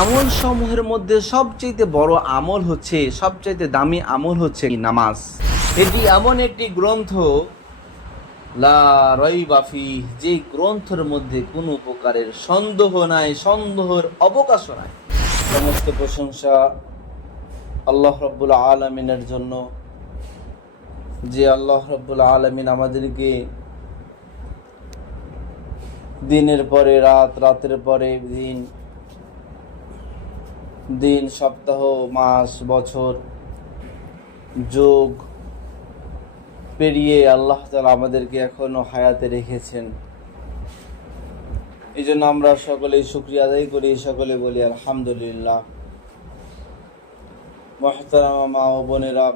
আমল সমূহের মধ্যে সবচেয়ে বড় আমল হচ্ছে সবচেয়ে দামি আমল হচ্ছে নামাজ। এটি এমন একটি গ্রন্থ, লা যে গ্রন্থের মধ্যে কোনো প্রকারের সন্দেহ নাই, সন্দেহের অবকাশ নাই। সমস্ত প্রশংসা আল্লাহ রব্বুল আলমিনের জন্য, যে আল্লাহ রব্বুল আলমিন আমাদেরকে দিনের পরে, রাত, রাতের পরে, দিন দিন, সপ্তাহ, মাস, বছর, যোগ পেরিয়ে আল্লাহ তালা আমাদেরকে এখনও হায়াতে রেখেছেন। এই জন্য আমরা সকলেই শুক্রিয়া আদায় করি, সকলে বলি আলহামদুলিল্লাহ। মহতারামা মা ও বোনেরা,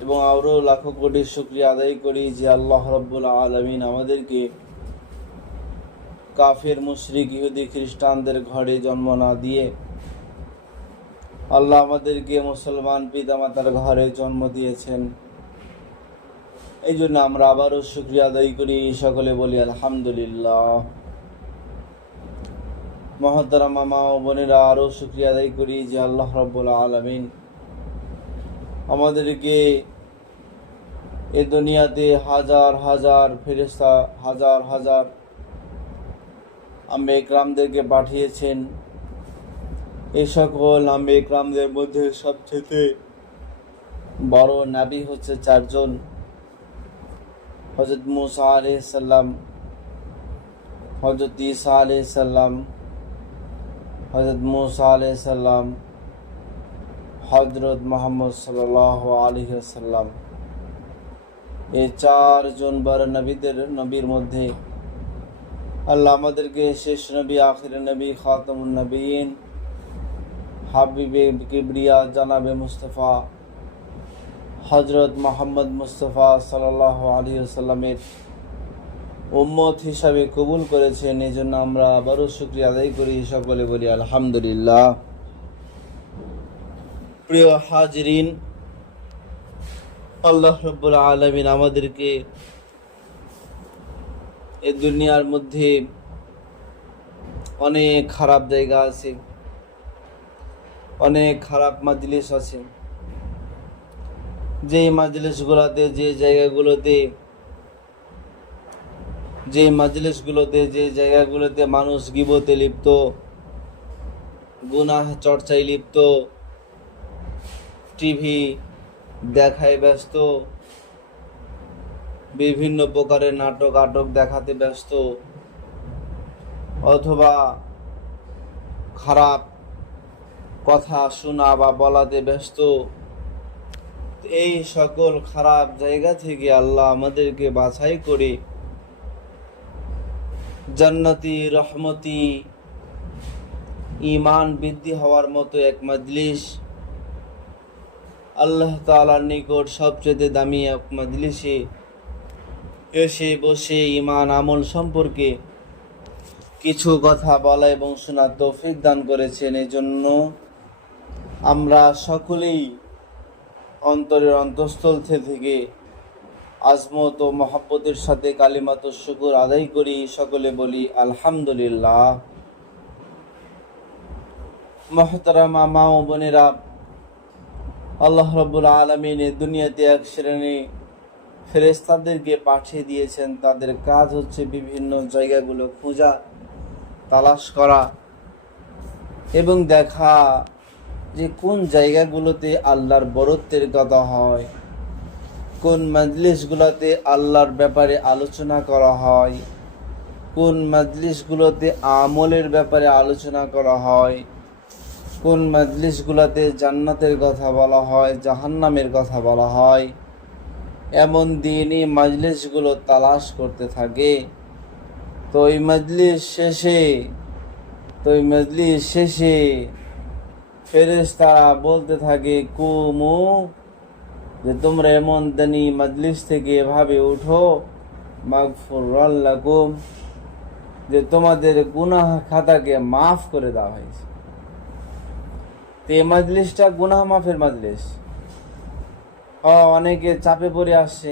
এবং আরও লাখো কোটি শুক্রিয়া আদায় করি যে আল্লাহ রব্বুল আলমিন আমাদেরকে কাফের, মুশরিক, ইহুদি, খ্রিস্টানদের ঘরে জন্ম না দিয়ে আল্লাহ আমাদেরকে মুসলমান পিতামাতার ঘরে জন্ম দিয়েছেন। এই জন্য আমরা আবারও শুক্রিয়া আদায় করি। সকলে বলি আলহামদুলিল্লাহ। মহতারা মামা ও বোনেরা, আরও শুক্রিয়া আদায় করি যে আল্লাহ রব্বুল আলমিন আমাদেরকে এ দুনিয়াতে হাজার হাজার ফেরেস্তা হাজার হাজার আম্বে একরামদেরকে পাঠিয়েছেন। এই সকল আম্বে একরামদের মধ্যে সবচেয়ে বড় নাবি হচ্ছে চারজন। হজরত মুসা আলি সাল্লাম হজরত ঈসা আলি সাল্লাম হজরত মুসা আলি সাল্লাম হজরত মোহাম্মদ সাল্লাহ আলী সাল্লাম। এই চারজন বড় নবীদের, নবীর মধ্যে আল্লাহ আমাদেরকে শেষ নবী আখির নবী, খাতমুন নবীন হাবিবে, কিবরিয়া, জানাবে মুস্তফা হজরত মোহাম্মদ মুস্তফা সাল্লাহ আলী সাল্লামের উম্মত হিসাবে কবুল করেছেন এই জন্য আমরা আবারও শুক্রিয়া আদায় করি। সকলে বলি আলহামদুলিল্লাহ। প্রিয় হাজরিন, আল্লাহ রব্বুল আলমিন আমাদেরকে এ দুনিয়ার মধ্যে অনেক খারাপ জায়গা আছে। অনেক খারাপ মাজলিস আছে। যে মাজলিসগুলোতে যে জায়গাগুলোতে যে মাজলিসগুলোতে যে জায়গাগুলোতে মানুষ গিবতে লিপ্ত, গুনাহ চর্চায় লিপ্ত, টিভি দেখায় ব্যস্ত, বিভিন্ন প্রকারের নাটক আটক দেখাতে ব্যস্ত, অথবা খারাপ কথা শোনা বা বলাতে ব্যস্ত। এই সকল খারাপ জায়গা থেকে আল্লাহ আমাদেরকে বাছাই করে জান্নাতি, রহমতি ইমান বৃদ্ধি হওয়ার মতো এক মজলিস, আল্লাহ তালার নিকট সবচেয়ে দামি এক মজলিসে এসে বসে ইমান আমল সম্পর্কে কিছু কথা বলা এবং শোনার তৌফিক দান করেছেন। এই জন্য আমরা সকলেই অন্তরের অন্তঃস্থল থেকে আজমত ও মহাব্বতের সাথে কালিমাত শুকুর আদায় করি, সকলে বলি আলহামদুলিল্লাহ। মহতারামা মা ও বোনেরা, আল্লাহ রব্বুল আলমিন দুনিয়াতে এক শ্রেণি ফেরেস্তাদেরকে পাঠিয়ে দিয়েছেন। তাদের কাজ হচ্ছে বিভিন্ন জায়গাগুলো খোঁজা, তালাশ করা এবং দেখা। যে কোন জায়গাগুলোতে আল্লাহর বরত্বের কথা হয়, কোন মজলিসগুলোতে আল্লাহর ব্যাপারে আলোচনা করা হয়, কোন মজলিসগুলোতে আমলের ব্যাপারে আলোচনা করা হয়, কোন মজলিসগুলোতে জান্নাতের কথা বলা হয়, জাহান্নামের কথা বলা হয়, এমন দিনই মজলিসগুলো তালাশ করতে থাকে। তো ওই মজলিস শেষে, তো ওই মজলিস শেষে ফেরেশতারা বলতে থাকে, কুমু, যে তোমরা এমন দানি মজলিস থেকে এভাবে উঠো মাগফুরাল্লাকুম যে তোমাদের গুনাহ খাতাকে মাফ করে দেওয়া হয়েছে। তো এই মজলিসটা গুনাহ মাফের মজলিস। অনেকে চাপে পড়ে আসছে,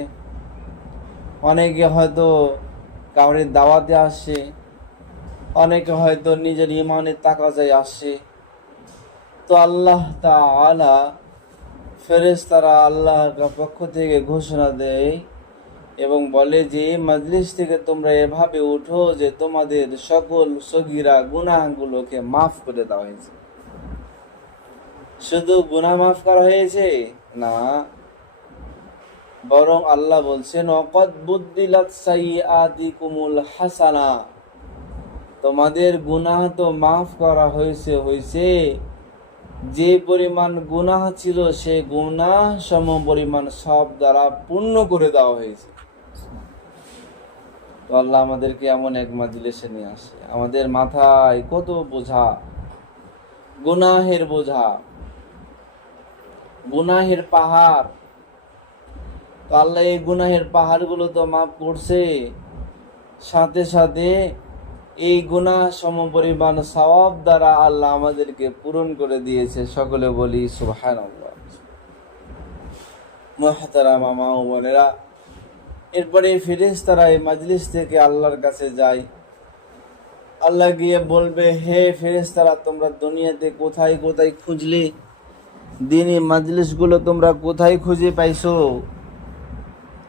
অনেকে হয়তো কাউরের দাওয়াতে আসছে, অনেকে হয়তো নিজের ইমানের তাকাজায় আসে তো আল্লাহ তাআলা ফেরেশতারা আল্লাহর পক্ষ থেকে ঘোষণা দেয় এবং বলে যে মজলিস থেকে তোমরা এভাবে উঠো যে তোমাদের সকল সগিরা গুনাহগুলোকে মাফ করে দেওয়া হয়েছে। শুধু গুনাহ মাফ করা হয়েছে? না। বরং আল্লাহ বলছেন অকদ বুদ্দিলাত সাইয়াতিকুমুল হাসানা। তোমাদের গুনাহ তো মাফ করা হয়েছে হয়েছে। যে পরিমাণ গুনাহ ছিল, সে গুনাহ সম পরিমাণ সব দ্বারা পূর্ণ করে দেওয়া হয়েছে। তো আল্লাহ আমাদেরকে এমন এক মাজলিসে নিয়ে আসে। আমাদের মাথায় কত বোঝা? গুনাহের বোঝা। গুনাহের পাহাড়। তো আল্লাহ এই গুনাহের পাহাড়গুলো তো মাফ করছে। সাথে সাথে এই গুনাহ সম পরিমাণ সওয়াব দ্বারা আল্লাহ আমাদেরকে পূরণ করে দিয়েছে। সকলে বলি মহাতারা মামা ও বোনেরা, এরপরে ফিরেস তারা এই মাজলিস থেকে আল্লাহর কাছে যায়। আল্লাহ গিয়ে বলবে, হে ফেরেস তারা তোমরা দুনিয়াতে কোথায় কোথায় খুঁজলে? দিনই মাজলিসগুলো তোমরা কোথায় খুঁজে পাইছো?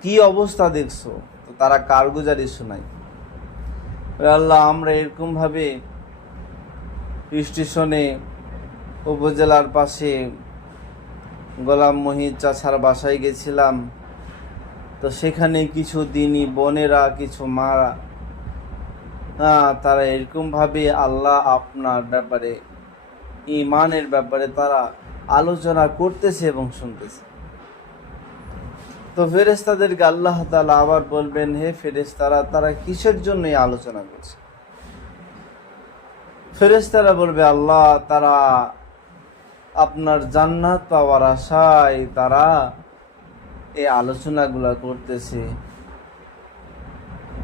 কি অবস্থা দেখছ? তো তারা কারগুজারি শোনায়। আল্লাহ, আমরা এরকম ভাবে স্টেশনে উপজেলার পাশে গোলাম মহিদ চাচার বাসায় গেছিলাম। তো সেখানে কিছু দিনই বোনেরা, কিছু মারা তারা এরকম ভাবে আল্লাহ আপনার ব্যাপারে ইমানের ব্যাপারে তারা আলোচনা করতেছে এবং শুনতেছে। তো ফেরেস্তাদেরকে আল্লাহ তালা আবার বলবেন, হে ফেরেস্তারা তারা কিসের জন্য আলোচনা করছে? ফেরেস্তারা বলবে, আল্লাহ, তারা আপনার জান্নাত পাওয়ার আশায় তারা এই আলোচনাগুলা করতেছে।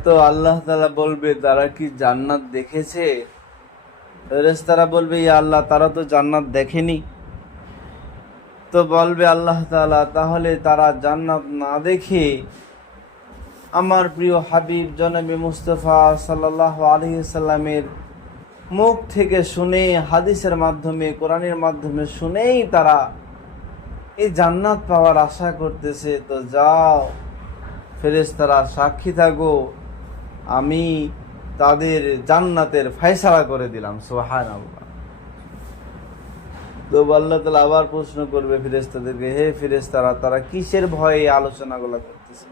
তো আল্লাহ তালা বলবে, তারা কি জান্নাত দেখেছে? ফেরেস্তারা বলবে, ইয়া আল্লাহ, তারা তো জান্নাত দেখেনি। তো বলবে আল্লাহ তাআলা, তাহলে তারা জান্নাত না দেখে আমার প্রিয় হাবিব জনাবি মুস্তফা সাল্লাহ আলী সাল্লামের মুখ থেকে শুনে, হাদিসের মাধ্যমে, কোরআনের মাধ্যমে শুনেই তারা এই জান্নাত পাওয়ার আশা করতেছে। তো যাও, ফেরেশতারা সাক্ষী থাকো, আমি তাদের জান্নাতের ফয়সালা করে দিলাম সোহান আল্লাহ তো আল্লাহ তালা আবার প্রশ্ন করবে ফিরেস্তাদেরকে হে ফিরেস্তারা তারা কিসের ভয়ে আলোচনাগুলো করতেছে?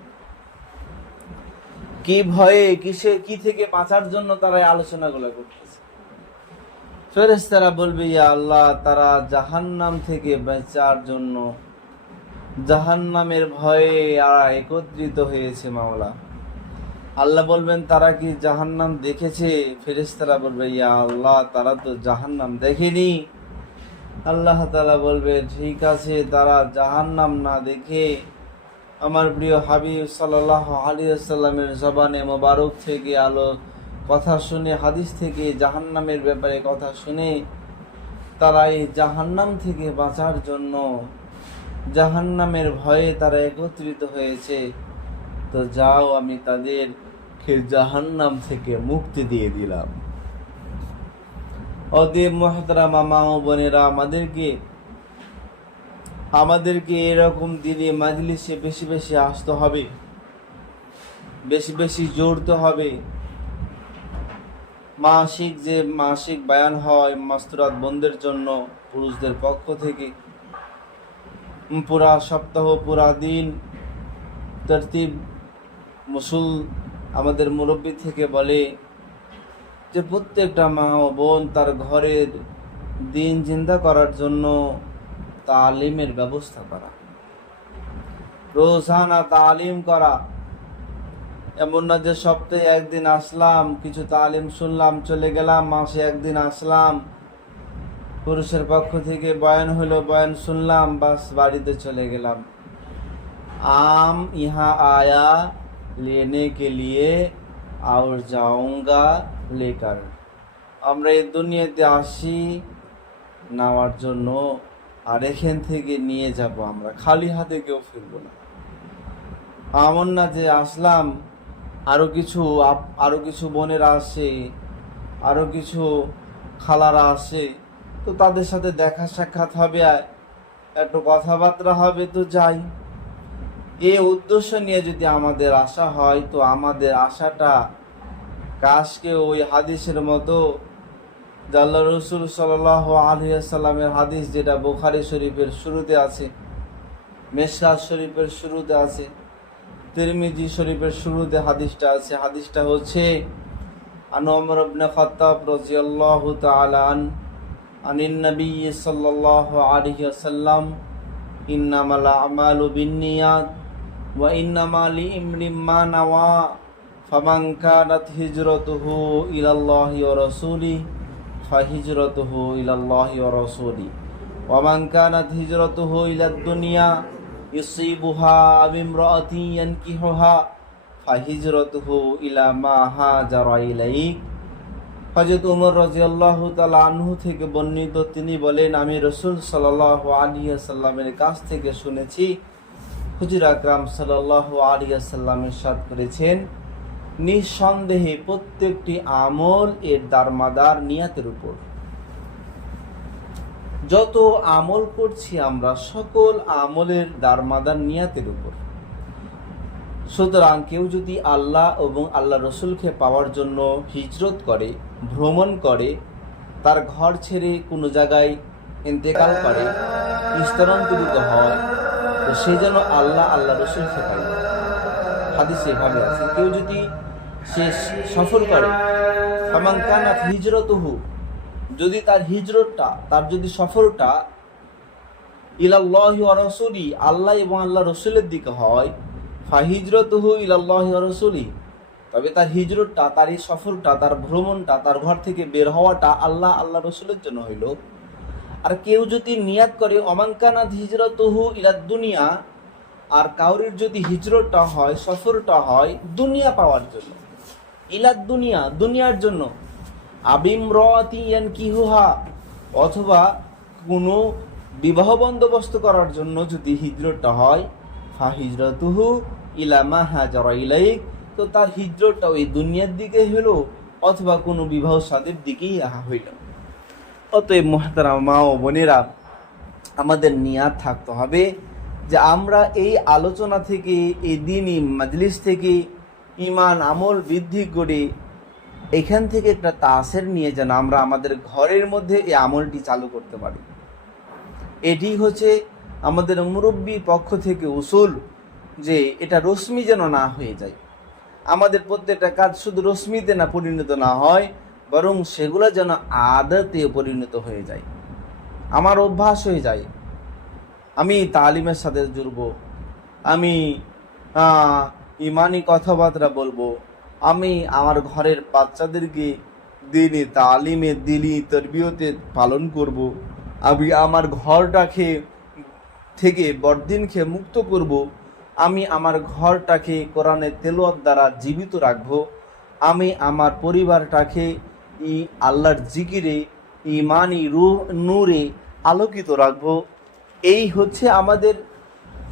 কি ভয়ে কিসে কি থেকে বাঁচার জন্য তারা আলোচনাগুলো করতেছে? ফেরেস্তারা বলবে, ইয়া আল্লাহ, তারা জাহান্নাম থেকে বাঁচার জন্য জাহান্নামের ভয়ে আর একত্রিত হয়েছে, মাওলা। আল্লাহ বলবেন, তারা কি জাহান্নাম দেখেছে? ফেরেস্তারা বলবে, ইয়া আল্লাহ, তারা তো জাহান্নাম দেখেনি। আল্লাহ তালা বলবে ঠিক আছে, তারা জাহান্নাম না দেখে আমার প্রিয় হাবিব সাল্লাহ আলিয়াল্লামের জবানে মোবারক থেকে আলো, কথা শুনে, হাদিস থেকে জাহান্নামের ব্যাপারে কথা শুনে তারা এই জাহান্নাম থেকে বাঁচার জন্য জাহান্নামের ভয়ে তারা একত্রিত হয়েছে। তো যাও, আমি তাদেরকে জাহান্নাম থেকে মুক্তি দিয়ে দিলাম। অদেব মহাতারা মা ও বোনেরা, আমাদেরকে আমাদেরকে এরকম দিনে মাজলিসে বেশি বেশি আসতে হবে। বেশি বেশি জোরতে হবে। মাসিক যে মাসিক বায়ান হয় মাস্তুরাত বন্ধের জন্য পুরুষদের পক্ষ থেকে। পুরা সপ্তাহ, পুরা দিন তরতিব মুসুল আমাদের মুরব্বী থেকে বলে যে প্রত্যেকটা মা ও বোন তার ঘরের দিন জিন্দা করার জন্য তালিমের ব্যবস্থা করা। রোজানা তালিম করা। এমন না যে সপ্তাহে একদিন আসলাম, কিছু তালিম শুনলাম, চলে গেলাম, মাসে একদিন আসলাম। পুরুষের পক্ষ থেকে বয়ান হলো, বয়ান শুনলাম, বাস বাড়িতে চলে গেলাম। আম ইহা আয়া, লেনে কে লিয়ে আর যাওঙ্গা লেকার আমরা এই দুনিয়াতে আসি নেওয়ার জন্য আর এখান থেকে নিয়ে যাব আমরা। খালি হাতে কেউ ফিরব না। এমন না যে আসলাম আরও কিছু আপ- আরও কিছু বোনেরা আসে আরও কিছু খালারা আসে, তো তাদের সাথে দেখা সাক্ষাৎ হবে আর একটু কথাবার্তা হবে তো যাই। এই উদ্দেশ্য নিয়ে যদি আমাদের আশা হয়, তো আমাদের আশাটা কাশকে ওই হাদিসের মতো জাল্লা রসুল সাল আলিয়াল্লামের হাদিস যেটা বোখারি শরীফের শুরুতে আছে মেশকাত শরীফের শুরুতে আছে, তিরমিজি শরীফের শুরুতে হাদিসটা আছে। হাদিসটা হচ্ছে, আন ওমর ইবনে খাত্তাব রাদিয়াল্লাহু তাআলা আন, আনিন নবী সাল্লাল্লাহু আলাইহি ওয়াসাল্লাম, ইন্নামাল আমালু বিন্নিয়াত ওয়া ইন্নামা লিইমরিম মা নাওয়া। ফামান কানাত হিজরতুহু ইলাল্লাহি ওয়া রাসূলিহি ফাহিজরতুহু ইলাল্লাহি ওয়া রাসূলিহি ওয়া মান কানাত হিজরতুহু ইলাদ দুনিয়া ইউসিবুহা ইমরাআতিন ইয়ানকিহুহা ফাহিজরতুহু ইলা মা হাজারা ইলাইক। হযরত উমর রাদিয়াল্লাহু তাআলা আনহু থেকে বর্ণিত তিনি বলেন, আমি রাসূল সাল্লাল্লাহু আলাইহি সাল্লামের কাছ থেকে শুনেছি, হুজুর আকরাম সাল্লাল্লাহু আলাইহি সাল্লাম ইরশাদ করেছেন নিঃসন্দেহে প্রত্যেকটি আমল এর দারমাদার নিয়াতের উপর। যত আমল করছি আমরা, সকল আমলের দারমাদার নিয়াতের উপর। সুতরাং কেউ যদি আল্লাহ এবং আল্লাহ রসুলকে পাওয়ার জন্য হিজরত করে, ভ্রমণ করে, তার ঘর ছেড়ে কোনো জায়গায় ইন্তেকাল করে স্থানান্তরিত হয়, তো সে যেন আল্লাহ আল্লাহ রসুলকে পায়। হাদিস এভাবে আছে। কেউ যদি সে সফর করে ফামাঙ্কানাথ হিজরতহু, যদি তার হিজরতটা, তার যদি সফরটা ইলাল্লাহি রাসূলি, আল্লাহ এবং আল্লাহ রসুলের দিকে হয় ফাহিজরতহু ইলাল্লাহি রাসূলি, তবে তার হিজরতটা, তার এই সফরটা, তার ভ্রমণটা, তার ঘর থেকে বের হওয়াটা আল্লাহ আল্লাহ রসুলের জন্য হইল। আর কেউ যদি নিয়াত করে অমাঙ্কানাথ হিজরতহু ইলাদ দুনিয়া আর কাউরির যদি হিজরতটা হয়, সফরটা হয় দুনিয়া পাওয়ার জন্য। ইলাদ দুনিয়া, দুনিয়ার জন্য। আবিম আবিমরাতিয়ান কিহুহা অথবা কোনো বিবাহ বন্দোবস্ত করার জন্য যদি হিজরতটা হয়, ফা হিজরতুহু ইলামা হাজারা ইলাইক, তো তার হিজরতটা ওই দুনিয়ার দিকে হলো, অথবা কোনো বিবাহ সাদের দিকেই আহা হইল। অতএব মহাতারা মা ও বোনেরা, আমাদের নিয়াত থাকতে হবে। যে আমরা এই আলোচনা থেকে, এই দিনই মাজলিস থেকে ইমান আমল বৃদ্ধি করে এখান থেকে একটা তাসের নিয়ে যেন আমরা আমাদের ঘরের মধ্যে এই আমলটি চালু করতে পারি। এটি হচ্ছে আমাদের মুরব্বী পক্ষ থেকে উসুল যে এটা রশ্মি যেন না হয়ে যায়। আমাদের প্রত্যেকটা কাজ শুধু রশ্মিতে না পরিণত না হয়, বরং সেগুলো যেন আদতে পরিণত হয়ে যায়। আমার অভ্যাস হয়ে যায় আমি তালিমের সাথে জুড়ব আমি ইমানি কথাবার্তা বলব আমি আমার ঘরের বাচ্চাদেরকে দিনে তালিমে, দিলি, তরবিয়তে পালন করব। আমি আমার ঘরটাকে থেকে বড়দিনকে মুক্ত করব। আমি আমার ঘরটাকে কোরআনের তেলোয়ার দ্বারা জীবিত রাখব আমি আমার পরিবারটাকে ই আল্লাহর জিকিরে, ইমানি রু নূরে আলোকিত রাখব এই হচ্ছে আমাদের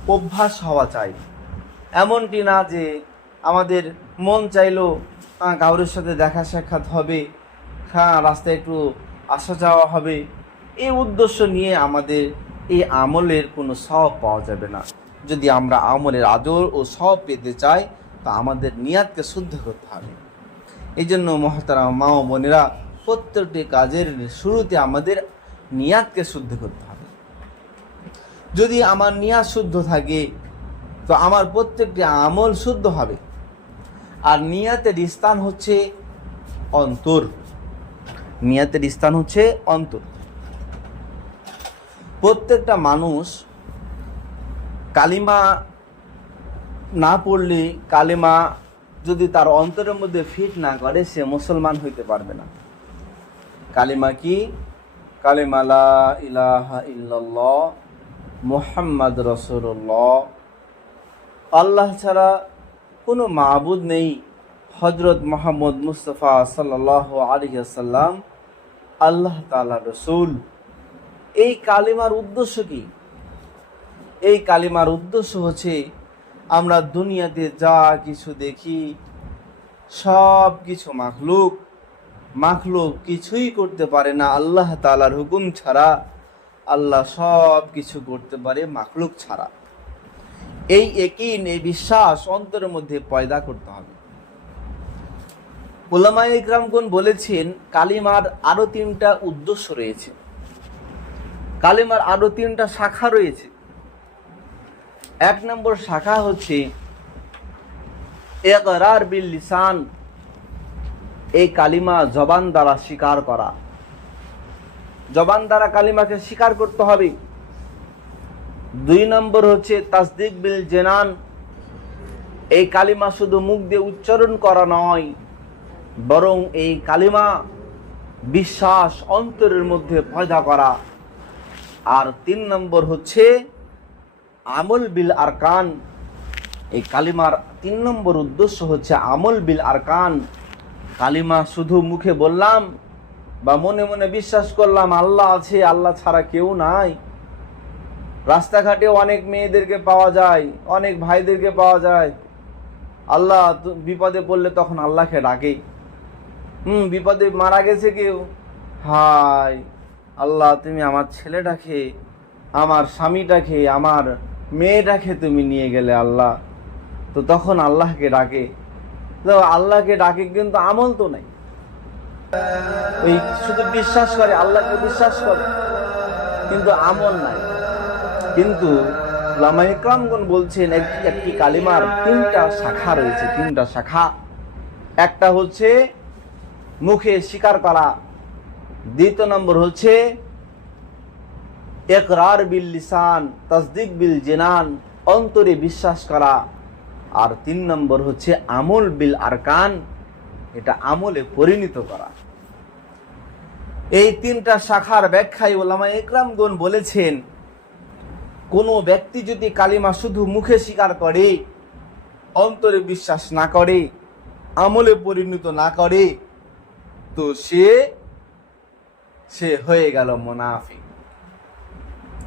অভ্যাস হওয়া চাই। এমনটি না যে আমাদের মন চাইলো কারোর সাথে দেখা সাক্ষাৎ হবে হ্যাঁ রাস্তায় একটু আসা যাওয়া হবে। এই উদ্দেশ্য নিয়ে আমাদের এই আমলের কোনো সব পাওয়া যাবে না। যদি আমরা আমলের আদর ও সব পেতে চাই, তা আমাদের নিয়াতকে শুদ্ধ করতে হবে। এই জন্য মহাতারা মা ও বোনেরা প্রত্যেকটি কাজের শুরুতে আমাদের নিয়াতকে শুদ্ধ করতে হবে যদি আমার নিয়াত শুদ্ধ থাকে, তো আমার প্রত্যেকটি আমল শুদ্ধ হবে। আর নিয়াতের স্থান হচ্ছে অন্তর। নিয়াতের স্থান হচ্ছে অন্তর। প্রত্যেকটা মানুষ কালিমা না পড়লে, কালিমা যদি তার অন্তরের মধ্যে ফিট না করে, সে মুসলমান হইতে পারবে না। কালিমা কি? কালিমালা ইলাহা ইল্লাল্লাহ মুহাম্মদ রসুল্লাহ আল্লাহ ছাড়া কোনো মাবুদ নেই। হজরত মোহাম্মদ মুস্তফা সাল্লাহ আলিয়াল্লাম আল্লাহ তালা রসুল। এই কালিমার উদ্দেশ্য কি? এই কালিমার উদ্দেশ্য হচ্ছে, আমরা দুনিয়াতে যা কিছু দেখি সব কিছু মাখলুক। মাখলুক কিছুই করতে পারে না আল্লাহ তালার হুকুম ছাড়া। আল্লাহ সব কিছু করতে পারে মাখলুক ছাড়া। এই একিন এই বিশ্বাস অন্তরের মধ্যে পয়দা করতে হবে। ওলামা ইকরামগুন বলেছেন, কালিমার আরও তিনটা উদ্দেশ্য রয়েছে। কালিমার আরও তিনটা শাখা রয়েছে। এক নম্বর শাখা হচ্ছে একরার বিল লিসান, এই কালিমা জবান দ্বারা স্বীকার করা। জবান দ্বারা কালিমাকে স্বীকার করতে হবে। দুই নম্বর হচ্ছে তাসদিক বিল জেনান। এই কালিমা শুধু মুখ দিয়ে উচ্চারণ করা নয়, বরং এই কালিমা বিশ্বাস, অন্তরের মধ্যে পয়দা করা। আর তিন নম্বর হচ্ছে আমল বিল আরকান। এই কালিমার তিন নম্বর উদ্দেশ্য হচ্ছে আমল বিল আরকান। কালিমা শুধু মুখে বললাম বা মনে মনে বিশ্বাস করলাম, আল্লাহ আছে, আল্লাহ ছাড়া কেউ নাই। রাস্তাঘাটে অনেক মেয়েদেরকে পাওয়া যায়, অনেক ভাইদেরকে পাওয়া যায়। আল্লাহ বিপদে পড়লে তখন আল্লাহকে ডাকে। হুম, বিপদে মারা গেছে কেউ। হাই, আল্লাহ তুমি আমার ছেলেটাকে, আমার স্বামীটাকে, আমার মেয়েটাকে তুমি নিয়ে গেলে আল্লাহ। তো তখন আল্লাহকে ডাকে। তো আল্লাহকে ডাকে কিন্তু আমল তো নাই। ওই শুধু বিশ্বাস করে, আল্লাহকে বিশ্বাস করে, কিন্তু আমল নাই। কিন্তু লামা ইকরামগণ বলছেন একটি একটি কালিমার তিনটা শাখা রয়েছে, তিনটা শাখা। একটা হচ্ছে মুখে স্বীকার করা। দ্বিতীয় নম্বর হচ্ছে একরার বিল লিসান, তসদিক বিল জেনান, অন্তরে বিশ্বাস করা। আর তিন নম্বর হচ্ছে আমল বিল আরকান, এটা আমলে পরিণত করা। এই তিনটা শাখার ব্যাখ্যায় ওলামা ইকরামগণ বলেছেন, কোনো ব্যক্তি যদি কালিমা শুধু মুখে স্বীকার করে, অন্তরে বিশ্বাস না করে, আমলে পরিণত না করে, তো সে সে হয়ে গেল মোনাফিক।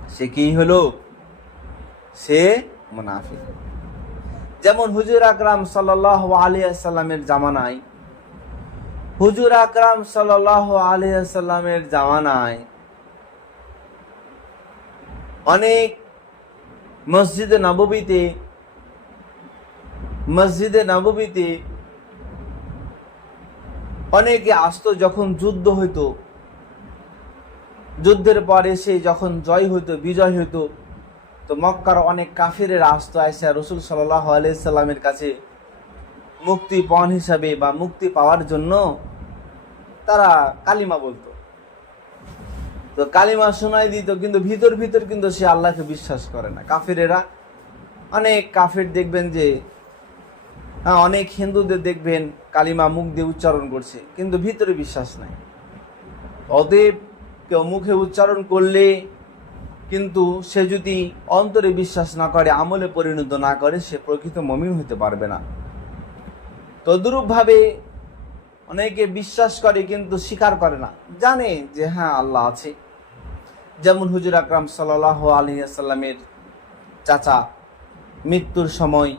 সে কি হলো? সে মোনাফিক। যেমন হুজুর আকরাম সাল্লাহ আলিয়াল্লামের জামানায় হুজুর আকরাম সাল্লাহ আলিয়াল্লামের জামানায় অনেক মসজিদে নববীতে মসজিদে নববীতে অনেকে আসতো যখন যুদ্ধ হইতো। যুদ্ধের পর এসে যখন জয় হইতো, বিজয় হইতো, তো মক্কার অনেক কাফিরের আসতো আসে রসুল সাল্লাহ আলাইসাল্লামের কাছে মুক্তিপণ হিসাবে বা মুক্তি পাওয়ার জন্য তারা কালিমা বলতো। তো কালিমা শোনাই দিত কিন্তু ভিতর ভিতর কিন্তু সে আল্লাহকে বিশ্বাস করে না। কাফিরেরা অনেক কাফের দেখবেন যে হ্যাঁ, অনেক হিন্দুদের দেখবেন কালিমা মুখ দিয়ে উচ্চারণ করছে কিন্তু ভিতরে বিশ্বাস নাই। অতএব কেউ মুখে উচ্চারণ করলে কিন্তু সে যদি অন্তরে বিশ্বাস না করে আমলে পরিণত না করে সে প্রকৃত মমিন হতে পারবে না। তদ্রূপভাবে অনেকে বিশ্বাস করে কিন্তু স্বীকার করে না। জানে যে হ্যাঁ আল্লাহ আছে। যেমন হুজুর আকরাম সাল্লাহ আলহিসাল্লামের চাচা, মৃত্যুর সময়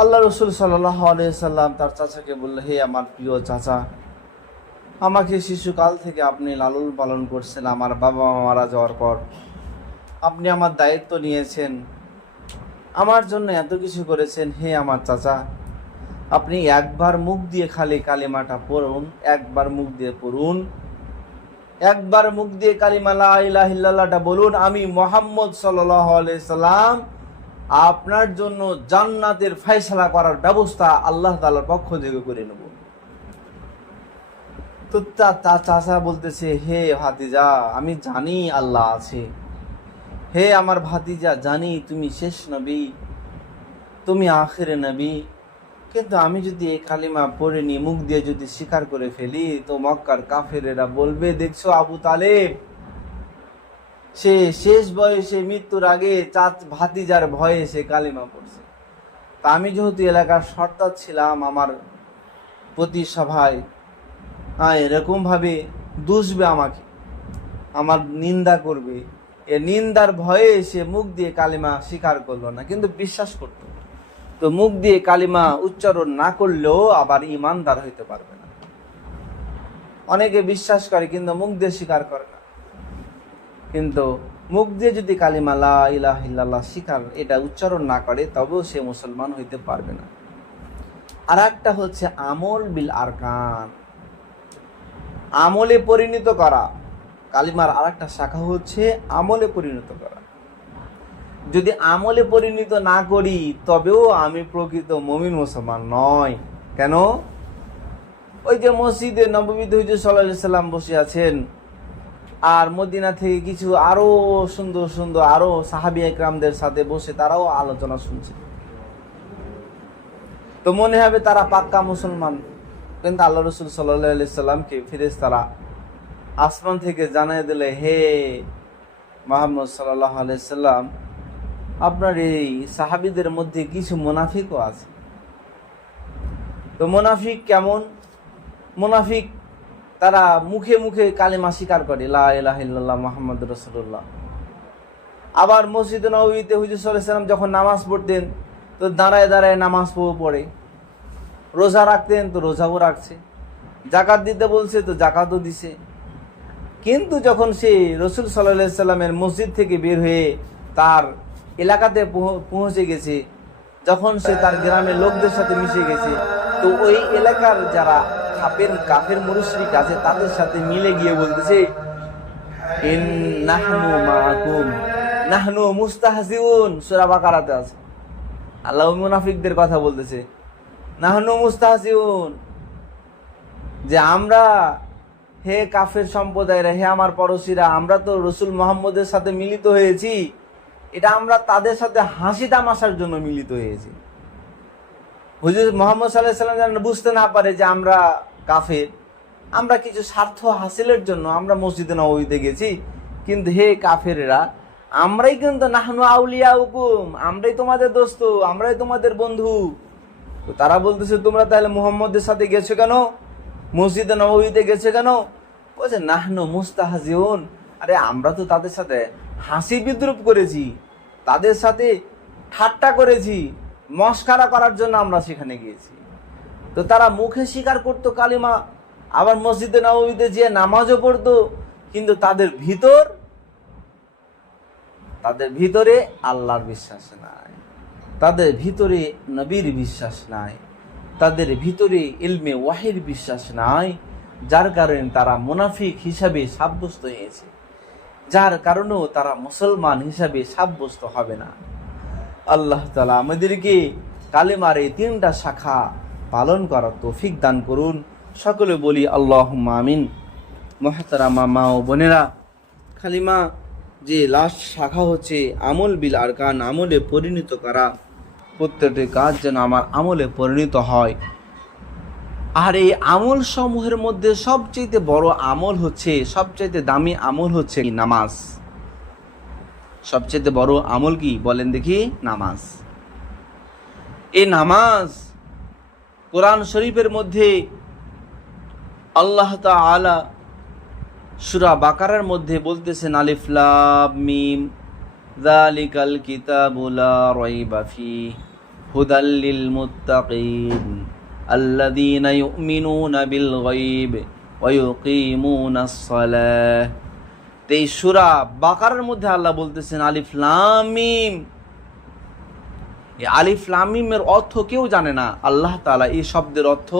আল্লাহ রসুল সাল্লাহ আলিয়াল্লাম তার চাচাকে বলল, হে আমার প্রিয় চাচা, আমাকে শিশুকাল থেকে আপনি লালন পালন করছেন, আমার বাবা মা মারা যাওয়ার পর আপনি আমার দায়িত্ব নিয়েছেন, আমার জন্য এত কিছু করেছেন, হে আমার চাচা আপনি একবার মুখ দিয়ে খালি কালিমাটা পড়ুন, একবার মুখ দিয়ে পড়ুন। একবার মুখ দিয়ে কালিমা লা বলুন, আমি মোহাম্মদ সাল্লাম, আপনার জন্য জান্নাতের ফয়সালা করার ব্যবস্থা আল্লাহ তালার পক্ষ থেকে করে নেব। তো তা তা চাচা বলতেছে, হে ভাতিজা, আমি জানি আল্লাহ আছে। হে আমার ভাতিজা, জানি তুমি শেষ নবী, তুমি আখেরে নবী কিন্তু আমি যদি এই কালিমা পড়ে নিয়ে মুখ দিয়ে যদি স্বীকার করে ফেলি, তো মক্কার কাফেরেরা বলবে, দেখছ আবু তালেব? সে শেষ বয়সে মৃত্যুর আগে চাচ ভাতিজার ভয়ে সে কালিমা পড়ছে। তা আমি যেহেতু এলাকার সর্দার ছিলাম, আমার প্রতি সভায় হ্যাঁ এরকম ভাবে দুষবে আমাকে, আমার নিন্দা করবে। এ নিন্দার ভয়ে সে মুখ দিয়ে কালিমা স্বীকার করল না, কিন্তু বিশ্বাস করতো। তো মুখ দিয়ে কালিমা উচ্চারণ না করলেও আবার ইমানদার হইতে পারবে না। অনেকে বিশ্বাস করে, কিন্তু মুখ দিয়ে স্বীকার করে না। কিন্তু মুখ দিয়ে যদি কালিমা লা ইলাহা স্বীকার এটা উচ্চারণ না করে, তবেও সে মুসলমান হইতে পারবে না। আর একটা হচ্ছে আমল বিল আরকান। আমলে পরিণত করা। কালিমার আর একটা শাখা হচ্ছে আমলে পরিণত করা। যদি আমলে পরিণত না করি, তবেও আমি প্রকৃত মমিন মুসলমান নয় কেন? ওই যে মসজিদে নবমীতে হুজুর সাল্লাহ সাল্লাম বসে আছেন, আর মদিনা থেকে কিছু আরও সুন্দর সুন্দর আরও সাহাবি একরামদের সাথে বসে তারাও আলোচনা শুনছে। তো মনে হবে তারা পাক্কা মুসলমান। কিন্তু আল্লাহ রসুল সাল্লাহ সাল্লামকে ফিরেস তারা আসমান থেকে জানাই দিলে, হে মোহাম্মদ সাল্লাহ সাল্লাম আপনার এই সাহাবিদের মধ্যে কিছু মুনাফিকও আছে। তো মুনাফিক কেমন? মুনাফিক তারা মুখে মুখে কালিমা স্বীকার করে, লা ইলাহা ইল্লাল্লাহ মুহাম্মদ আবার মসজিদ নবীতে হুজুর সাল্লাম যখন নামাজ পড়তেন, তো দাঁড়ায় দাঁড়ায় নামাজ পড়ে রোজা রাখতেন, তো রোজাও রাখছে। জাকাত দিতে বলছে, তো জাকাতও দিছে। কিন্তু যখন সে রসুল সাল্লাহ সাল্লামের মসজিদ থেকে বের হয়ে তার এলাকাতে পৌঁছে গেছে, যখন সে তার গ্রামের লোকদের সাথে মিশে গেছে। তো ওই এলাকার যারা খাপের, কাফের মুরুশ্রিক আছে, তাদের সাথে মিলে গিয়ে বলতেছে নাহনু আল্লাহ মুনাফিকদের কথা বলতেছে, নাহনু যে আমরা হে কাফের সম্প্রদায়রা, হে আমার আমরা তো রসুল মোহাম্মদের সাথে মিলিত হয়েছি। এটা আমরা তাদের সাথে হাসি তামাশার জন্য মিলিত হয়েছি। হুজুর মোহাম্মদ সাল্লাহ সাল্লাম যেন বুঝতে না পারে যে আমরা কাফের, আমরা কিছু স্বার্থ হাসিলের জন্য আমরা মসজিদে নবীতে গেছি, কিন্তু হে কাফেরেরা, আমরাই কিন্তু নাহনু আউলিয়া হুকুম আমরাই তোমাদের দোস্ত, আমরাই তোমাদের বন্ধু। তো তারা বলতেছে, তোমরা তাহলে মুহাম্মদের সাথে গেছো কেন? মসজিদে নবীতে গেছে কেন? বলছে, নাহনু মুস্তাহাজিউন। আরে আমরা তো তাদের সাথে হাসি বিদ্রুপ করেছি, তাদের সাথে ঠাট্টা করেছি, মস্কারা করার জন্য আমরা সেখানে গিয়েছি। তো তারা মুখে স্বীকার করতো কালিমা, আবার মসজিদে নবমীতে যেয়ে নামাজও পড়তো, কিন্তু তাদের ভিতর, তাদের ভিতরে আল্লাহর বিশ্বাস নাই। তাদের ভিতরে নবীর বিশ্বাস নাই। তাদের ভিতরে ইলমে ওয়াহির বিশ্বাস নাই, যার কারণে তারা মুনাফিক হিসাবে সাব্যস্ত হয়েছে। যার কারণেও তারা মুসলমান হিসাবে সাব্যস্ত হবে না। আল্লাহ তালা আমাদেরকে কালেমার এই তিনটা শাখা পালন করার তৌফিক দান করুন। সকলে বলি আল্লাহ আমিন। মহাতারা মা ও বোনেরা খালিমা যে লাস্ট শাখা হচ্ছে আমল বিল আরকান, আমলে পরিণত করা। প্রত্যেকটি কাজ যেন আমার আমলে পরিণত হয়। আর এই আমল সমূহের মধ্যে সবচেয়ে বড় আমল হচ্ছে সবচেয়ে দামি আমল হচ্ছে নামাজ। সবচেয়ে বড় আমল কি? বলেন দেখি, নামাজ। এই নামাজ কোরআন শরীফের মধ্যে আল্লাহ তাআলা সুরা বাকারার মধ্যে বলতেছেন, আলিফ, লাম, মিম, যালিকাল কিতাবু লা রাইবা ফিহি, হুদাল মুত্তাকিন। বিল গায়ব ওয়া ইউকিমুনাস সালাহ তো এই সূরা বাকারার মধ্যে আল্লাহ বলতেছেন, আলিফ লাম মিম। এই আলিফ লাম মিমের অর্থ কেউ জানে না। আল্লাহ তাআলা এই শব্দের অর্থ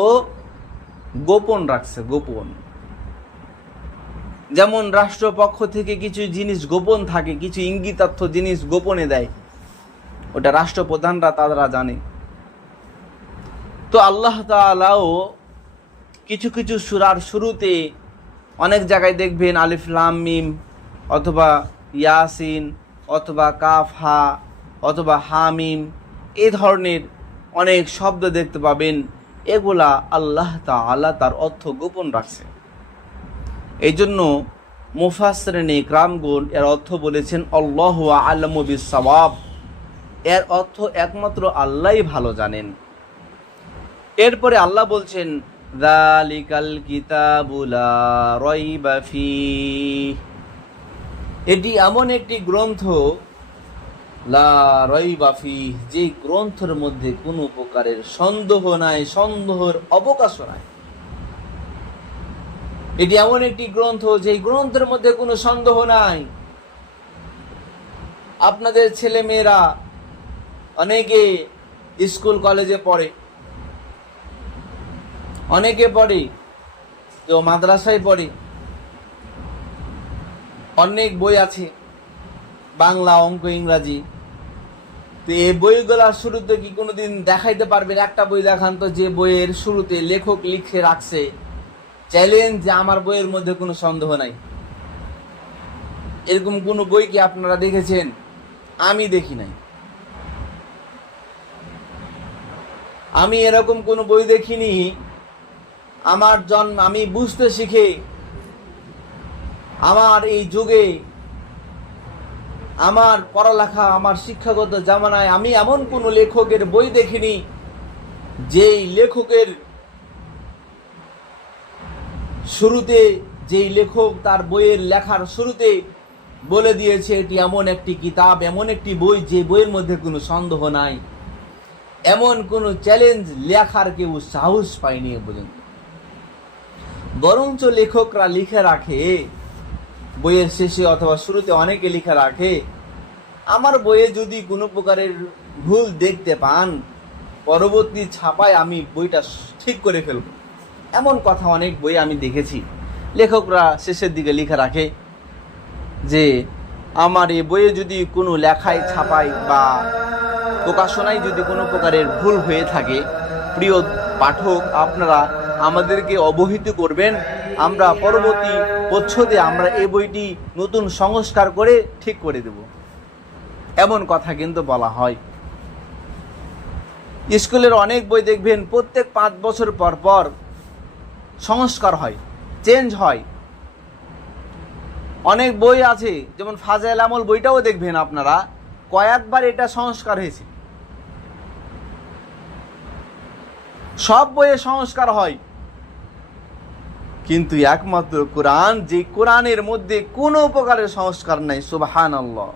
গোপন রাখছে, গোপন। যেমন রাষ্ট্রপক্ষ থেকে কিছু জিনিস গোপন থাকে, কিছু ইঙ্গিতার্থ জিনিস গোপনে দেয়, ওটা রাষ্ট্রপ্রধানরা তারা জানে। তো আল্লাহ তাআলাও কিছু কিছু সুরার শুরুতে অনেক জায়গায় দেখবেন আলিফ মিম অথবা ইয়াসিন অথবা কাফ, হা অথবা হামিম এ ধরনের অনেক শব্দ দেখতে পাবেন। এগুলা আল্লাহ তাআলা তার অর্থ গোপন রাখছে। এই জন্য মুফাসরেন ইকরামগুন এর অর্থ বলেছেন, আল্লাহ আলমু বিসওয়াব এর অর্থ একমাত্র আল্লাহই ভালো জানেন। এরপরে আল্লাহ বলছেন যালিকাল কিতাবুলা রাইবা ফিহ। এটি এমন একটি গ্রন্থ, লা রাইবা ফিহ, যে গ্রন্থের মধ্যে কোনো প্রকারের সন্দেহ নাই, সন্দেহের অবকাশ নাই। এটি এমন একটি গ্রন্থ, যে গ্রন্থের মধ্যে কোনো সন্দেহ নাই। আপনাদের ছেলে মেয়েরা অনেকে স্কুল, কলেজে পড়ে। অনেকে পড়ে কেউ মাদ্রাসায় পড়ে। অনেক বই আছে, বাংলা, অঙ্ক, ইংরাজি। তো এই বইগুলা শুরুতে কি কোনোদিন দেখাইতে পারবেন একটা বই দেখান তো, যে বইয়ের শুরুতে লেখক লিখে রাখছে। চ্যালেঞ্জ যে আমার বইয়ের মধ্যে কোনো সন্দেহ নাই। এরকম কোনো বই কি আপনারা দেখেছেন? আমি দেখি নাই। আমি এরকম কোনো বই দেখিনি। আমার জন্ম, আমি বুঝতে শিখে। আমার এই যুগে আমার পড়ালেখা, আমার শিক্ষাগত জামানায় আমি এমন কোনো লেখকের বই দেখিনি, যেই লেখকের শুরুতে, যেই লেখক তার বইয়ের লেখার শুরুতে বলে দিয়েছে, এটি এমন একটি কিতাব, এমন একটি বই, যে বইয়ের মধ্যে কোনো সন্দেহ নাই। এমন কোনো চ্যালেঞ্জ লেখার কেউ সাহস পায়নি এ পর্যন্ত। বরঞ্চ লেখকরা লিখে রাখে। বইয়ের শেষে অথবা শুরুতে অনেকে লিখে রাখে। আমার বইয়ে যদি কোনো প্রকারের ভুল দেখতে পান, পরবর্তী ছাপায় আমি বইটা ঠিক করে ফেলব। এমন কথা অনেক বই আমি দেখেছি। লেখকরা শেষের দিকে লিখে রাখে যে, আমার এই বইয়ে যদি কোনো লেখায় ছাপায় বা প্রকাশনায় যদি কোনো প্রকারের ভুল হয়ে থাকে, প্রিয় পাঠক, আপনারা আমাদেরকে অবহিত করবেন। আমরা পরবর্তী প্রচ্ছদে আমরা এই বইটি নতুন সংস্কার করে ঠিক করে দেব। এমন কথা কিন্তু বলা হয়। স্কুলের অনেক বই দেখবেন, প্রত্যেক পাঁচ বছর পর পর সংস্কার হয় চেঞ্জ হয়। অনেক বই আছে, যেমন ফাজাইল আমল বইটাও দেখবেন আপনারা, কয়েকবার এটা সংস্কার হয়েছে। সব বইয়ে সংস্কার হয়। কিন্তু একমাত্র কোরআন যে কোরআনের মধ্যে কোনো প্রকারের সংস্কার নাই সুবাহান আল্লাহ